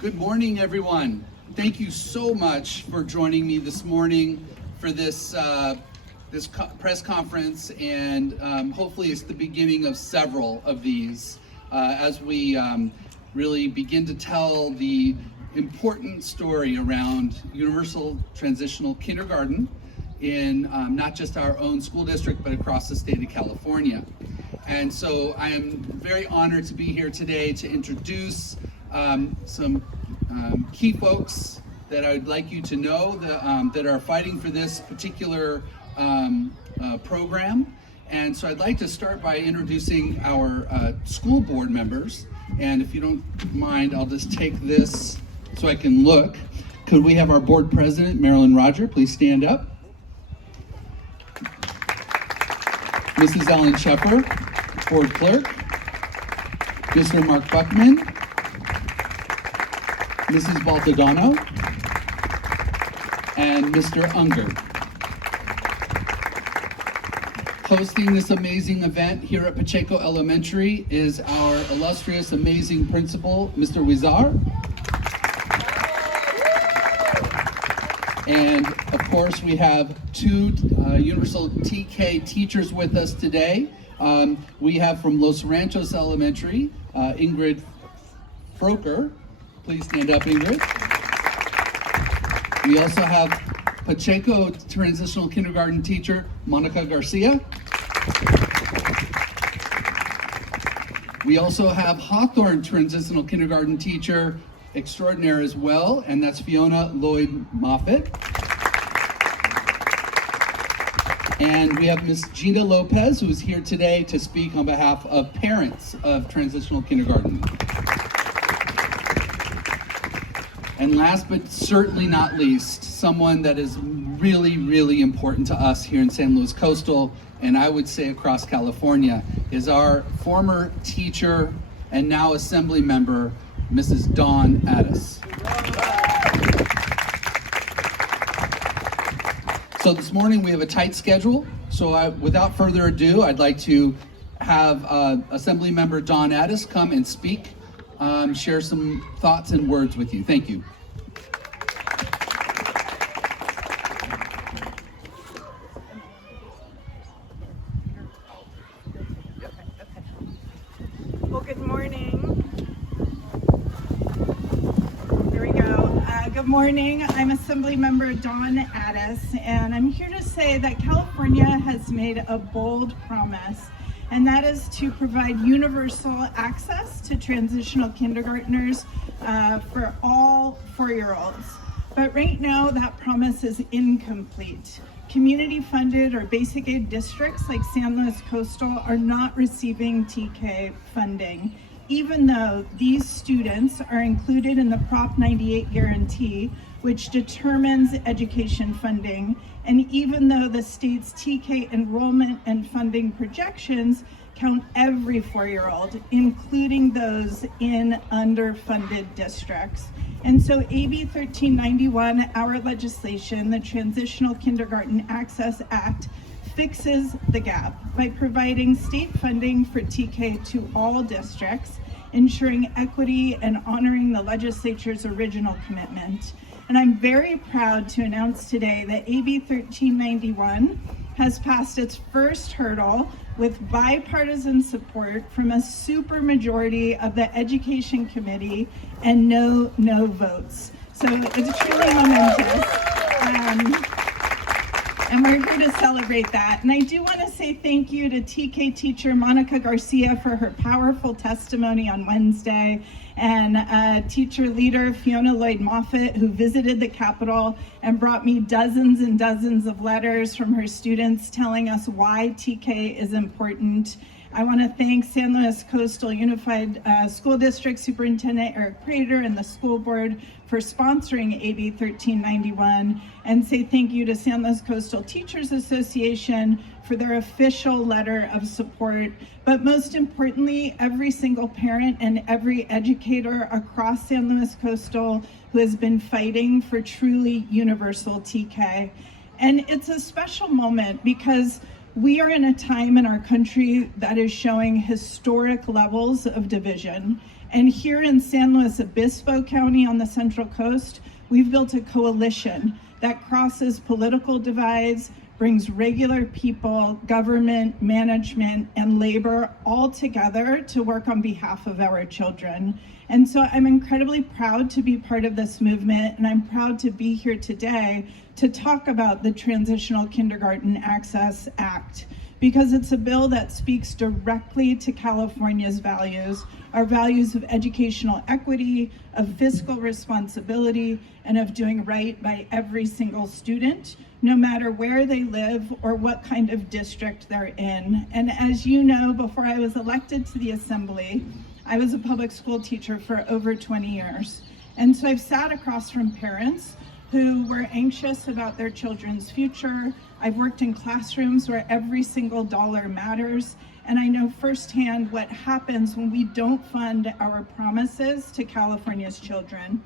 Good morning, everyone. Thank you so much for joining me this morning for this press conference, and hopefully it's the beginning of several of these as we really begin to tell the important story around universal transitional kindergarten in not just our own school district, but across the state of California. And so I am very honored to be here today to introduce some key folks that I would like you to know that are fighting for this particular program. And so I'd like to start by introducing our school board members. And if you don't mind, I'll just take this so I can look. Could we have our board president, Marilyn Roger, please stand up? Mrs. Ellen Sheffer, board clerk. Mr. Mark Buckman. Mrs. Baltodano. And Mr. Unger. Hosting this amazing event here at Pacheco Elementary is our illustrious, amazing principal, Mr. Wizar. And of course, we have two Universal TK teachers with us today. We have from Los Ranchos Elementary, Ingrid Froker. Please stand up, Ingrid. We also have Pacheco Transitional Kindergarten teacher, Monica Garcia. We also have Hawthorne Transitional Kindergarten teacher extraordinaire as well, and that's Fiona Lloyd Moffitt. And we have Miss Gina Lopez, who is here today to speak on behalf of parents of transitional kindergarten. And last but certainly not least, someone that is really, really important to us here in San Luis Coastal, and I would say across California, is our former teacher and now assembly member, Mrs. Dawn Addis. So this morning we have a tight schedule, so without further ado, I'd like to have Assembly Member Dawn Addis come and speak, share some thoughts and words with you. Thank you. Well, good morning. Here we go. Good morning. I'm Assembly Member Dawn Addis, and I'm here to say that California has made a bold promise, and that is to provide universal access to transitional kindergartners for all 4-year-olds. But right now, that promise is incomplete. Community-funded or basic aid districts like San Luis Coastal are not receiving TK funding, even though these students are included in the Prop 98 guarantee, which determines education funding, and even though the state's TK enrollment and funding projections count every 4-year-old, including those in underfunded districts. And so AB 1391, our legislation, the Transitional Kindergarten Access Act, fixes the gap by providing state funding for TK to all districts, ensuring equity and honoring the legislature's original commitment. And I'm very proud to announce today that AB 1391 has passed its first hurdle with bipartisan support from a supermajority of the Education Committee and no votes. So it's truly momentous. And we're here to celebrate that. And I do want to say thank you to TK teacher Monica Garcia for her powerful testimony on Wednesday, and teacher leader Fiona Lloyd Moffitt, who visited the Capitol and brought me dozens and dozens of letters from her students telling us why TK is important. I want to thank San Luis Coastal Unified School District Superintendent Eric Prater and the school board for sponsoring AB 1391, and say thank you to San Luis Coastal Teachers Association for their official letter of support. But most importantly, every single parent and every educator across San Luis Coastal who has been fighting for truly universal TK. And it's a special moment because we are in a time in our country that is showing historic levels of division. And here in San Luis Obispo County on the Central Coast, we've built a coalition that crosses political divides, brings regular people, government, management, and labor all together to work on behalf of our children. And so I'm incredibly proud to be part of this movement, and I'm proud to be here today to talk about the Transitional Kindergarten Access Act, because it's a bill that speaks directly to California's values, our values of educational equity, of fiscal responsibility, and of doing right by every single student, no matter where they live or what kind of district they're in. And as you know, before I was elected to the Assembly, I was a public school teacher for over 20 years. And so I've sat across from parents who were anxious about their children's future. I've worked in classrooms where every single dollar matters, and I know firsthand what happens when we don't fund our promises to California's children.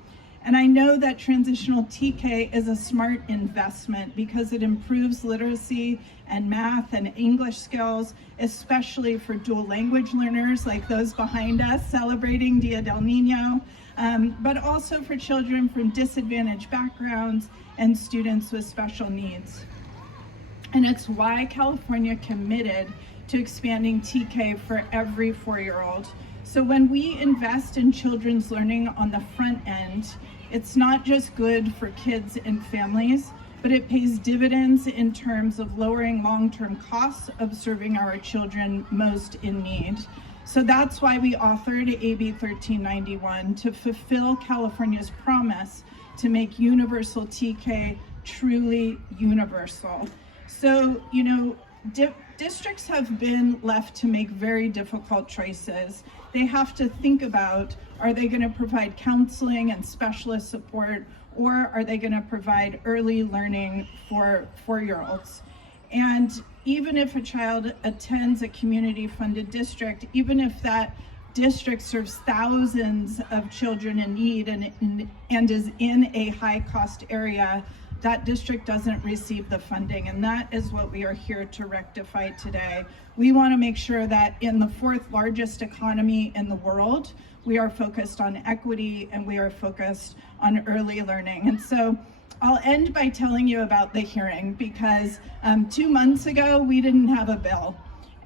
And I know that transitional TK is a smart investment because it improves literacy and math and English skills, especially for dual language learners like those behind us celebrating Dia del Niño, but also for children from disadvantaged backgrounds and students with special needs. And it's why California committed to expanding TK for every 4-year-old. So when we invest in children's learning on the front end, it's not just good for kids and families, but it pays dividends in terms of lowering long-term costs of serving our children most in need. So that's why we authored AB 1391 to fulfill California's promise to make universal TK truly universal. So, districts have been left to make very difficult choices. They have to think about, are they going to provide counseling and specialist support, or are they going to provide early learning for 4-year-olds? And even if a child attends a community-funded district, even if that district serves thousands of children in need and is in a high-cost area, that district doesn't receive the funding, and that is what we are here to rectify today. We want to make sure that in the 4th largest economy in the world, we are focused on equity and we are focused on early learning. And so I'll end by telling you about the hearing, because 2 months ago, we didn't have a bill.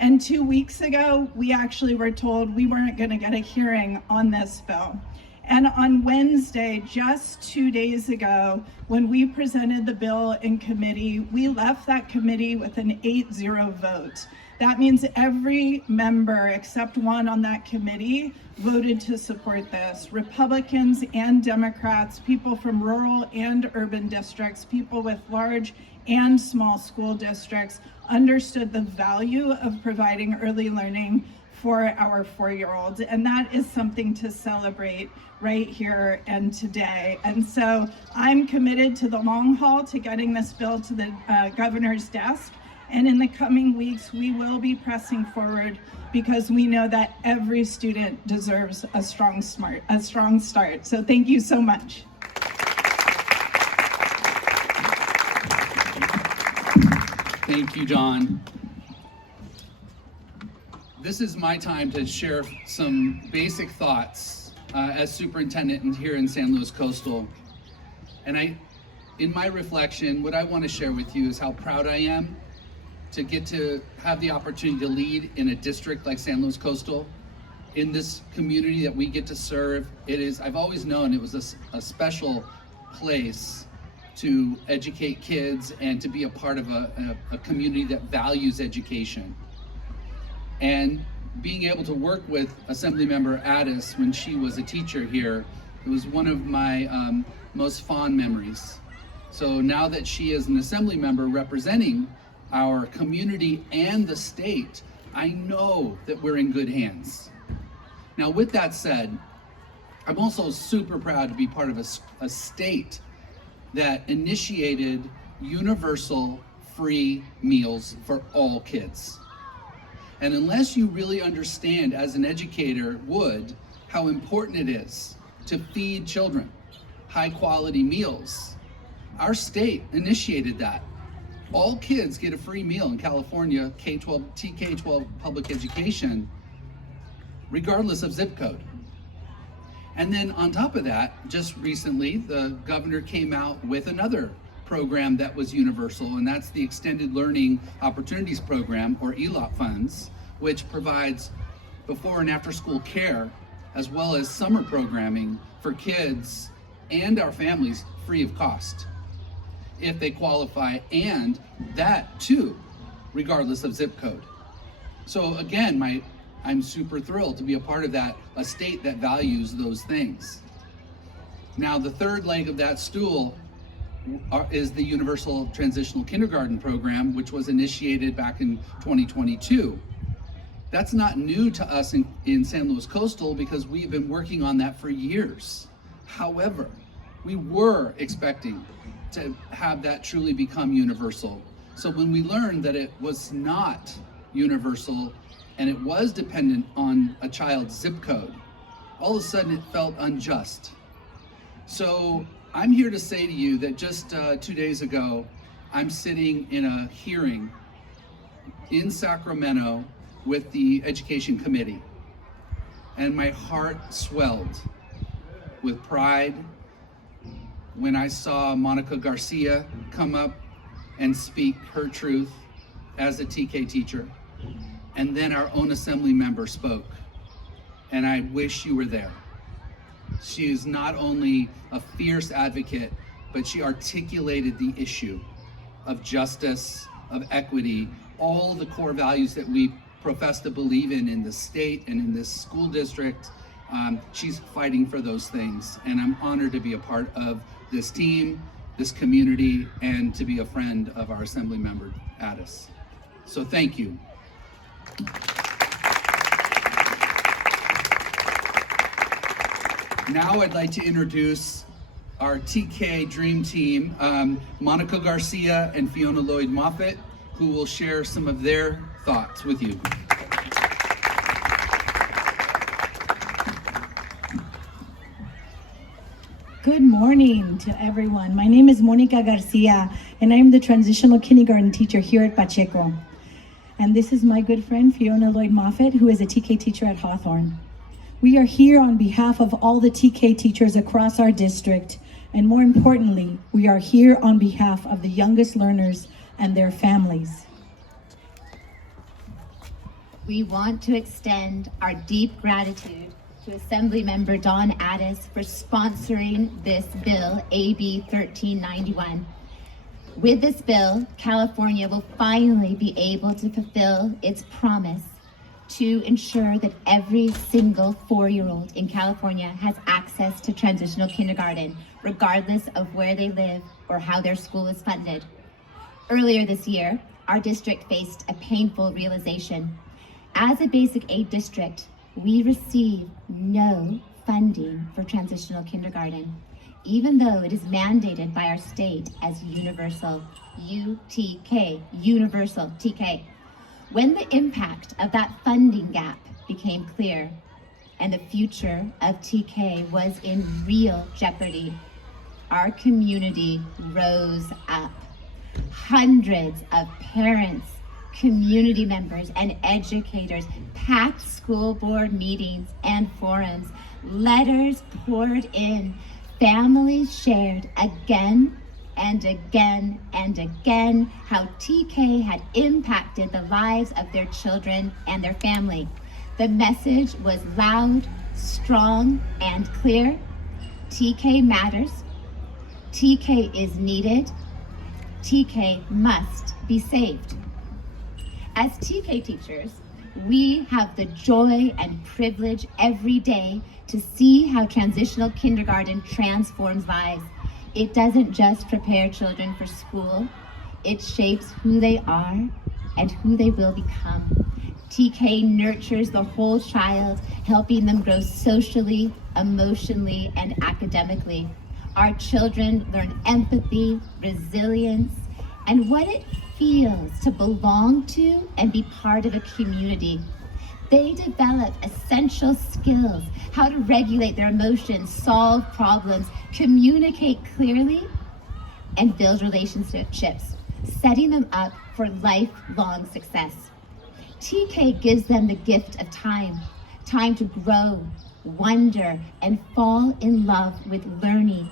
And 2 weeks ago, we actually were told we weren't going to get a hearing on this bill. And on Wednesday, just 2 days ago, when we presented the bill in committee, we left that committee with an 8-0 vote. That means every member except one on that committee voted to support this. Republicans and Democrats, people from rural and urban districts, people with large and small school districts understood the value of providing early learning for our 4-year-olds, and that is something to celebrate right here and today. And so I'm committed to the long haul, to getting this bill to the governor's desk, and in the coming weeks we will be pressing forward, because we know that every student deserves a strong start. So thank you so much. Thank you, Dawn. This is my time to share some basic thoughts as superintendent here in San Luis Coastal. And in my reflection, what I want to share with you is how proud I am to get to have the opportunity to lead in a district like San Luis Coastal, in this community that we get to serve. I've always known it was a special place to educate kids and to be a part of a community that values education. And being able to work with Assemblymember Addis when she was a teacher here, it was one of my most fond memories. So now that she is an assembly member representing our community and the state, I know that we're in good hands. Now, with that said, I'm also super proud to be part of a state that initiated universal free meals for all kids. And unless you really understand, as an educator would, how important it is to feed children high quality meals, our state initiated that. All kids get a free meal in California, K-12 public education, regardless of zip code. And then on top of that, just recently, the governor came out with another program that was universal, and that's the Extended Learning Opportunities Program, or ELOP funds, which provides before and after school care, as well as summer programming for kids and our families free of cost, if they qualify, and that too, regardless of zip code. So again, I'm super thrilled to be a part of that, a state that values those things. Now, the third leg of that stool is the Universal Transitional Kindergarten Program, which was initiated back in 2022. That's not new to us in San Luis Coastal, because we've been working on that for years. However, we were expecting to have that truly become universal. So when we learned that it was not universal and it was dependent on a child's zip code, all of a sudden it felt unjust. So I'm here to say to you that just 2 days ago, I'm sitting in a hearing in Sacramento with the Education Committee, and my heart swelled with pride when I saw Monica Garcia come up and speak her truth as a TK teacher. And then our own assembly member spoke, and I wish you were there. She is not only a fierce advocate, but she articulated the issue of justice, of equity, all the core values that we profess to believe in the state and in this school district. She's fighting for those things, and I'm honored to be a part of this team, this community, and to be a friend of our assembly member, Addis. So thank you. Now I'd like to introduce our TK Dream Team, Monica Garcia and Fiona Lloyd Moffitt, who will share some of their thoughts with you. Good morning to everyone. My name is Monica Garcia, and I'm the transitional kindergarten teacher here at Pacheco. And this is my good friend, Fiona Lloyd Moffitt, who is a TK teacher at Hawthorne. We are here on behalf of all the TK teachers across our district, and more importantly, we are here on behalf of the youngest learners and their families. We want to extend our deep gratitude to Assemblymember Dawn Addis for sponsoring this bill, AB 1391. With this bill, California will finally be able to fulfill its promise to ensure that every single 4-year-old in California has access to transitional kindergarten, regardless of where they live or how their school is funded. Earlier this year, our district faced a painful realization. As a basic aid district, we receive no funding for transitional kindergarten, even though it is mandated by our state as universal, UTK, universal TK. When the impact of that funding gap became clear and the future of TK was in real jeopardy, our community rose up. Hundreds of parents, community members, and educators packed school board meetings and forums. Letters poured in. Families shared again and again and again how TK had impacted the lives of their children and their family. The message was loud, strong, and clear. TK matters. TK is needed. TK must be saved. As TK teachers, we have the joy and privilege every day to see how transitional kindergarten transforms lives. It doesn't just prepare children for school, it shapes who they are and who they will become. TK nurtures the whole child, helping them grow socially, emotionally, and academically. Our children learn empathy, resilience, and what it feels to belong to and be part of a community. They develop essential skills, how to regulate their emotions, solve problems, communicate clearly, and build relationships, setting them up for lifelong success. TK gives them the gift of time to grow, wonder, and fall in love with learning.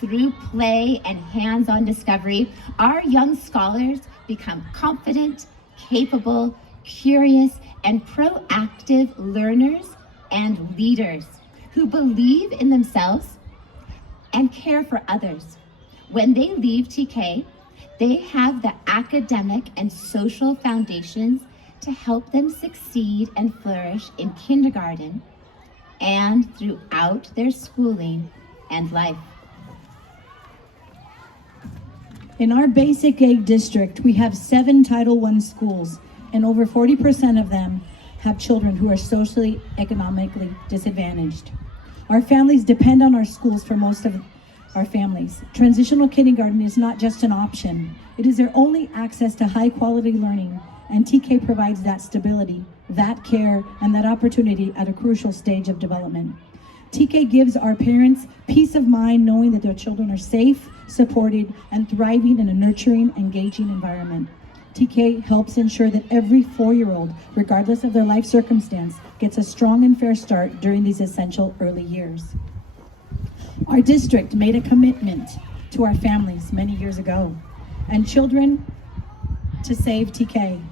Through play and hands-on discovery, our young scholars become confident, capable, curious, and proactive learners and leaders who believe in themselves and care for others. When they leave TK, they have the academic and social foundations to help them succeed and flourish in kindergarten and throughout their schooling and life. In our basic aid district, we have 7 Title I schools, and over 40% of them have children who are socially, economically disadvantaged. Our families depend on our schools for most of our families. Transitional kindergarten is not just an option. It is their only access to high quality learning, and TK provides that stability, that care, and that opportunity at a crucial stage of development. TK gives our parents peace of mind knowing that their children are safe, supported, and thriving in a nurturing, engaging environment. TK helps ensure that every 4-year-old, regardless of their life circumstance, gets a strong and fair start during these essential early years. Our district made a commitment to our families many years ago and children to save TK.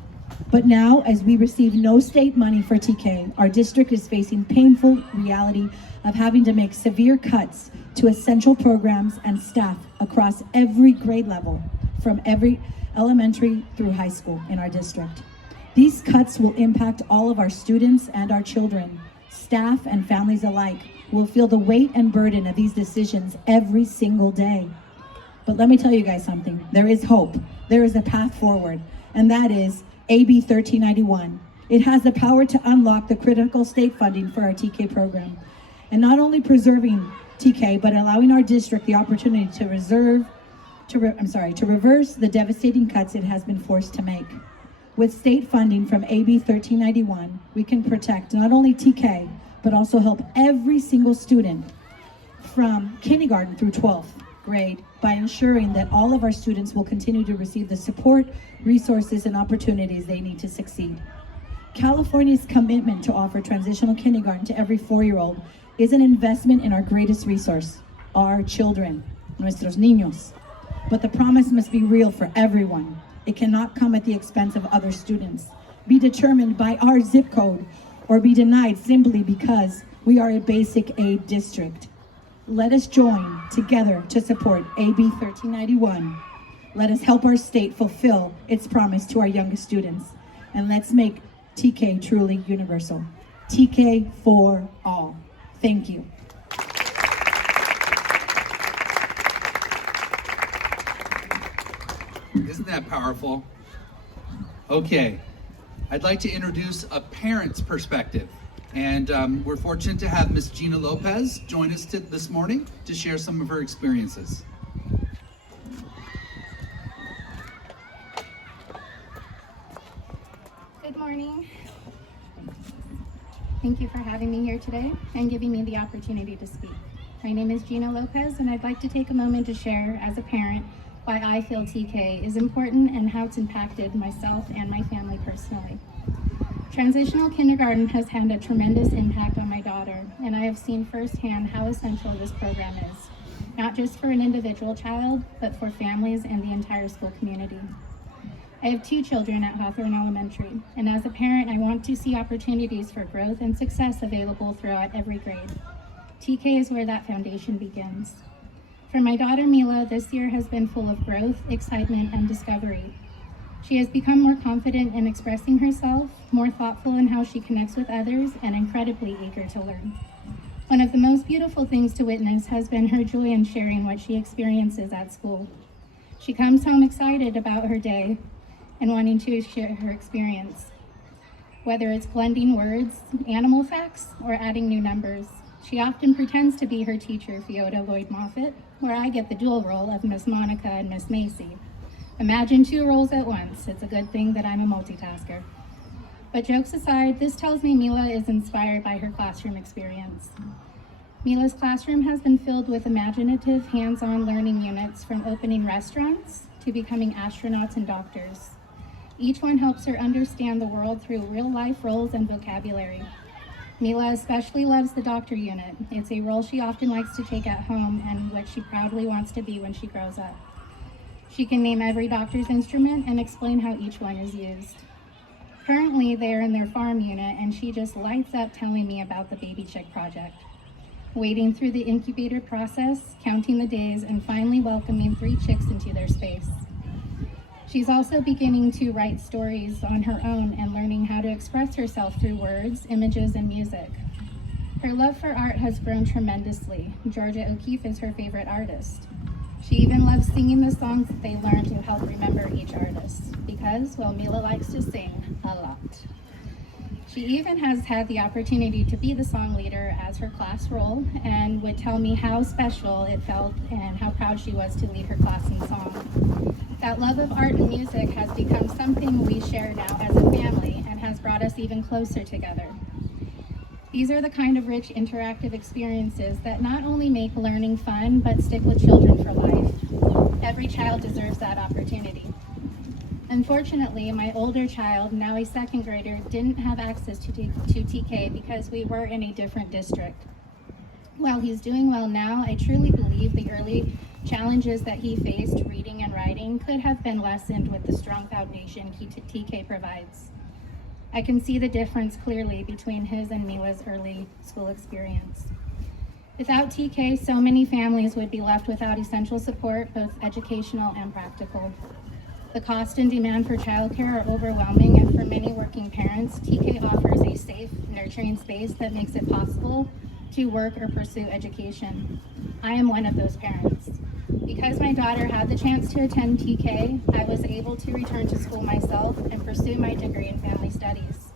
But now, as we receive no state money for TK, our district is facing painful reality of having to make severe cuts to essential programs and staff across every grade level, from every elementary through high school in our district. These cuts will impact all of our students and our children. Staff and families alike will feel the weight and burden of these decisions every single day. But let me tell you guys something. There is hope. There is a path forward, and that is AB 1391. It has the power to unlock the critical state funding for our TK program, and not only preserving TK, but allowing our district the opportunity to reverse the devastating cuts it has been forced to make. With state funding from AB 1391, we can protect not only TK, but also help every single student from kindergarten through 12th grade by ensuring that all of our students will continue to receive the support, resources, and opportunities they need to succeed. California's commitment to offer transitional kindergarten to every 4-year-old is an investment in our greatest resource, our children, nuestros niños. But the promise must be real for everyone. It cannot come at the expense of other students, be determined by our zip code, or be denied simply because we are a basic aid district. Let us join together to support AB 1391. Let us help our state fulfill its promise to our youngest students. And let's make TK truly universal. TK for all. Thank you. Isn't that powerful? Okay, I'd like to introduce a parent's perspective. And we're fortunate to have Miss Gina Lopez join us this morning to share some of her experiences. Good morning. Thank you for having me here today and giving me the opportunity to speak. My name is Gina Lopez, and I'd like to take a moment to share, as a parent, why I feel TK is important and how it's impacted myself and my family personally. Transitional kindergarten has had a tremendous impact on my daughter, and I have seen firsthand how essential this program is, not just for an individual child, but for families and the entire school community. I have 2 children at Hawthorne Elementary, and as a parent, I want to see opportunities for growth and success available throughout every grade. TK is where that foundation begins. For my daughter Mila, this year has been full of growth, excitement, and discovery. She has become more confident in expressing herself, more thoughtful in how she connects with others, and incredibly eager to learn. One of the most beautiful things to witness has been her joy in sharing what she experiences at school. She comes home excited about her day and wanting to share her experience. Whether it's blending words, animal facts, or adding new numbers, she often pretends to be her teacher, Fiona Lloyd Moffitt, where I get the dual role of Miss Monica and Miss Macy. Imagine 2 roles at once. It's a good thing that I'm a multitasker. But jokes aside, this tells me Mila is inspired by her classroom experience. Mila's classroom has been filled with imaginative, hands-on learning units, from opening restaurants to becoming astronauts and doctors. Each one helps her understand the world through real-life roles and vocabulary. Mila especially loves the doctor unit. It's a role she often likes to take at home and what she proudly wants to be when she grows up. She can name every doctor's instrument and explain how each one is used. Currently, they are in their farm unit, and she just lights up telling me about the baby chick project. Wading through the incubator process, counting the days, and finally welcoming 3 chicks into their space. She's also beginning to write stories on her own and learning how to express herself through words, images, and music. Her love for art has grown tremendously. Georgia O'Keeffe is her favorite artist. She even loves singing the songs that they learn to help remember each artist because, well, Mila likes to sing a lot. She even has had the opportunity to be the song leader as her class role and would tell me how special it felt and how proud she was to lead her class in song. That love of art and music has become something we share now as a family and has brought us even closer together. These are the kind of rich interactive experiences that not only make learning fun, but stick with children for life. Every child deserves that opportunity. Unfortunately, my older child, now a 2nd grader, didn't have access to TK because we were in a different district. While he's doing well now, I truly believe the early challenges that he faced reading and writing could have been lessened with the strong foundation TK provides. I can see the difference clearly between his and Mila's early school experience. Without TK, so many families would be left without essential support, both educational and practical. The cost and demand for childcare are overwhelming, and for many working parents, TK offers a safe, nurturing space that makes it possible to work or pursue education. I am one of those parents. Because my daughter had the chance to attend TK, I was able to return to school myself and pursue my degree in family studies.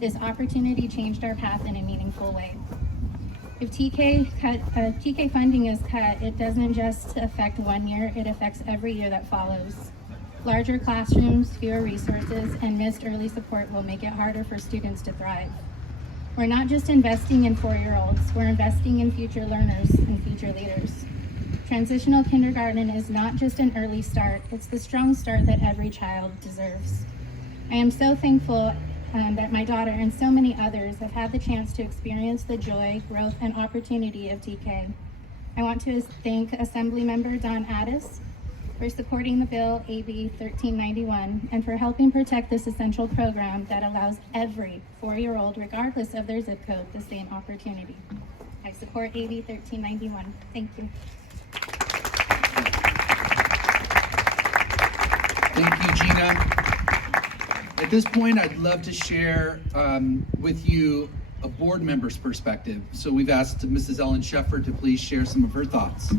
This opportunity changed our path in a meaningful way. If TK funding is cut, it doesn't just affect one year, it affects every year that follows. Larger classrooms, fewer resources, and missed early support will make it harder for students to thrive. We're not just investing in 4-year-olds, we're investing in future learners and future leaders. Transitional kindergarten is not just an early start, it's the strong start that every child deserves. I am so thankful that my daughter and so many others have had the chance to experience the joy, growth, and opportunity of TK. I want to thank Assemblymember Don Addis for supporting the bill AB 1391 and for helping protect this essential program that allows every 4-year-old, regardless of their zip code, the same opportunity. I support AB 1391. Thank you. Thank you, Gina. At this point, I'd love to share with you a board member's perspective. So we've asked Mrs. Ellen Sheffer to please share some of her thoughts.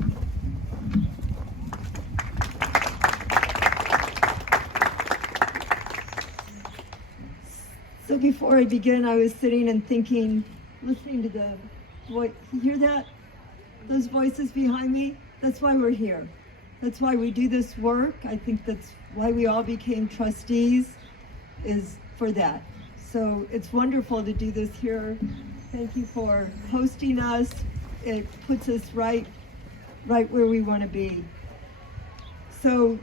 So before I begin, I was sitting and thinking, listening to the voice. You hear that? Those voices behind me? That's why we're here. That's why we do this work. I think that's why we all became trustees, is for that. So it's wonderful to do this here. Thank you for hosting us. It puts us right where we want to be. So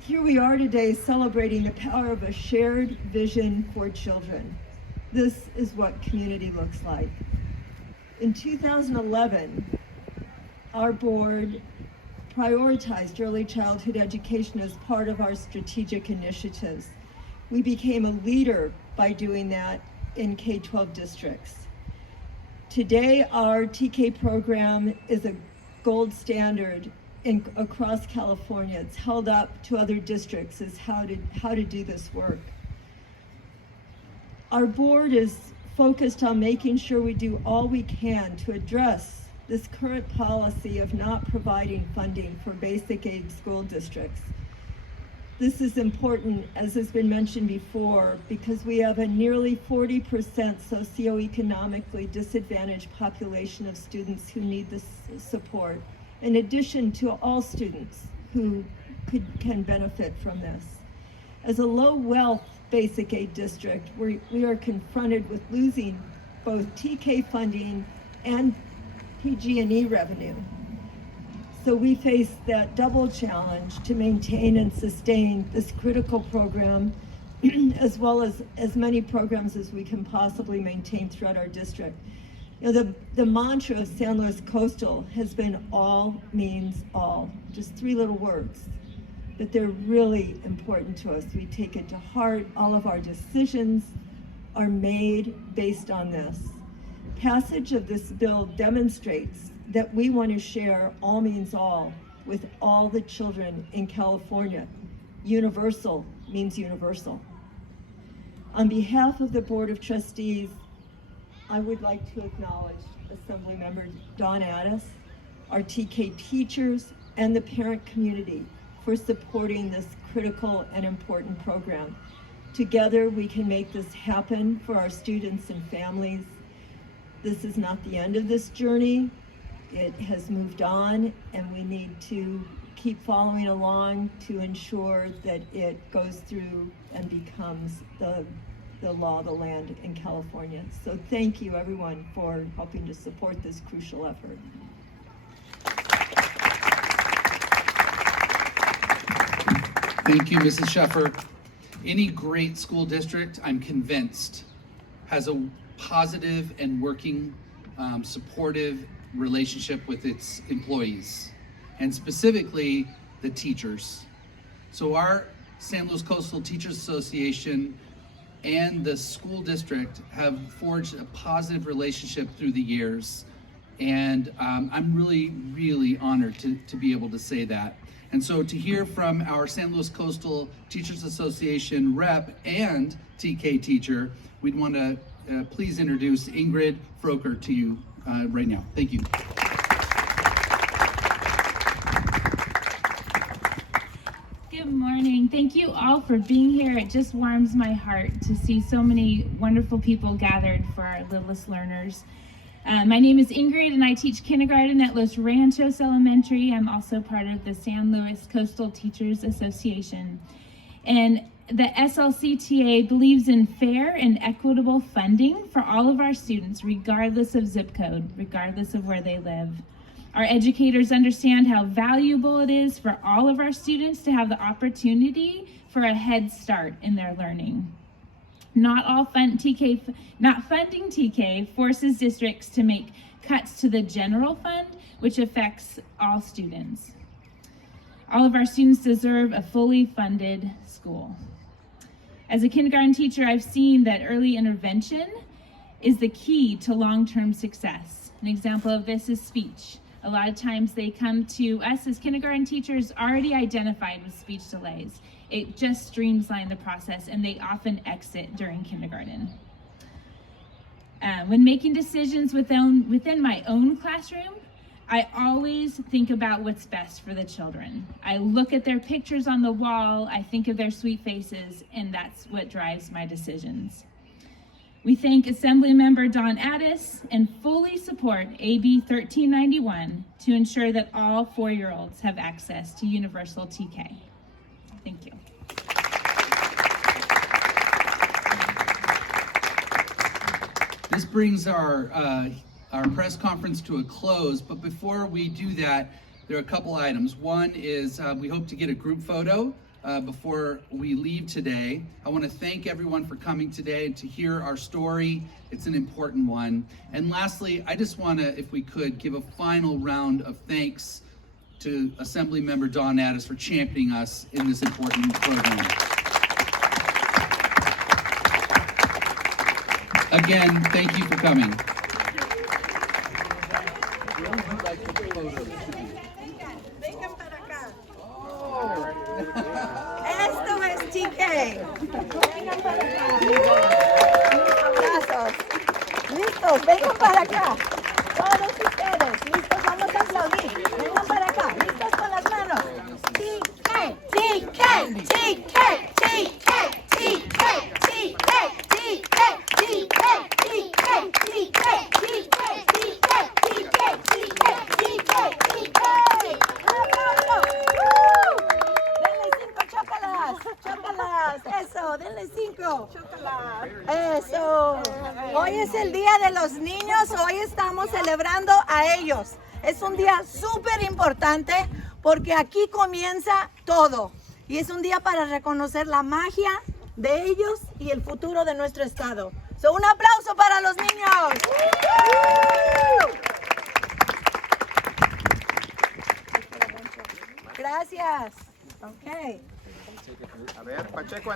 here we are today celebrating the power of a shared vision for children. This is what community looks like. In 2011, our board prioritized early childhood education as part of our strategic initiatives. We became a leader by doing that in K-12 districts. Today, our TK program is a gold standard across California. It's held up to other districts as how to do this work. Our board is focused on making sure we do all we can to address this current policy of not providing funding for basic aid school districts. This is important, as has been mentioned before, because we have a nearly 40% socioeconomically disadvantaged population of students who need this support, in addition to all students who can benefit from this. As a low-wealth basic aid district, we are confronted with losing both TK funding and PG&E revenue. So we face that double challenge to maintain and sustain this critical program as well as many programs as we can possibly maintain throughout our district. You know, the mantra of San Luis Coastal has been all means all, just 3 little words, but they're really important to us. We take it to heart. All of our decisions are made based on this. Passage of this bill demonstrates that we want to share all means all with all the children in California. Universal means universal. On behalf of the Board of Trustees, I would like to acknowledge Assemblymember Dawn Addis, our TK teachers, and the parent community for supporting this critical and important program. Together, we can make this happen for our students and families. This is not the end of this journey. It has moved on, and we need to keep following along to ensure that it goes through and becomes the law of the land in California. So thank you, everyone, for helping to support this crucial effort. Thank you, Mrs. Sheffer. Any great school district, I'm convinced, has a positive and working, supportive relationship with its employees, and specifically the teachers. So our San Luis Coastal Teachers Association and the school district have forged a positive relationship through the years. And I'm really, really honored to be able to say that. And so to hear from our San Luis Coastal Teachers Association rep and TK teacher, we'd want to please introduce Ingrid Froker to you right now. Thank you. Good morning. Thank you all for being here. It just warms my heart to see so many wonderful people gathered for our littlest learners. My name is Ingrid, and I teach kindergarten at Los Ranchos Elementary. I'm also part of the San Luis Coastal Teachers Association. And the SLCTA believes in fair and equitable funding for all of our students, regardless of zip code, regardless of where they live. Our educators understand how valuable it is for all of our students to have the opportunity for a head start in their learning. Not funding TK forces districts to make cuts to the general fund, which affects all students. All of our students deserve a fully funded school. As a kindergarten teacher, I've seen that early intervention is the key to long-term success. An example of this is speech. A lot of times they come to us as kindergarten teachers already identified with speech delays. It just streamlines the process, and they often exit during kindergarten. When making decisions within my own classroom, I always think about what's best for the children. I look at their pictures on the wall, I think of their sweet faces, and that's what drives my decisions. We thank Assemblymember Dawn Addis and fully support AB 1391 to ensure that all 4-year-olds have access to universal TK. Thank you. This brings our press conference to a close, but before we do that, there are a couple items. One is we hope to get a group photo before we leave today. I want to thank everyone for coming today and to hear our story. It's an important one. And lastly, I just want to, if we could, give a final round of thanks to Assemblymember Dawn Addis for championing us in this important program. Again, thank you for coming. Esto es TK. Vengan para acá. Abrazos. Listos, vengan para acá. Todos ustedes, listos, vamos a aplaudir. Vengan para acá, listos con las manos. TK, TK, TK, TK, TK, Eso, denle 5. Eso. Hoy es el Día de los Niños. Hoy estamos celebrando a ellos. Es un día súper importante porque aquí comienza todo. Y es un día para reconocer la magia de ellos y el futuro de nuestro estado. So, un aplauso para los niños. Gracias. Okay. A ver, Pacheco,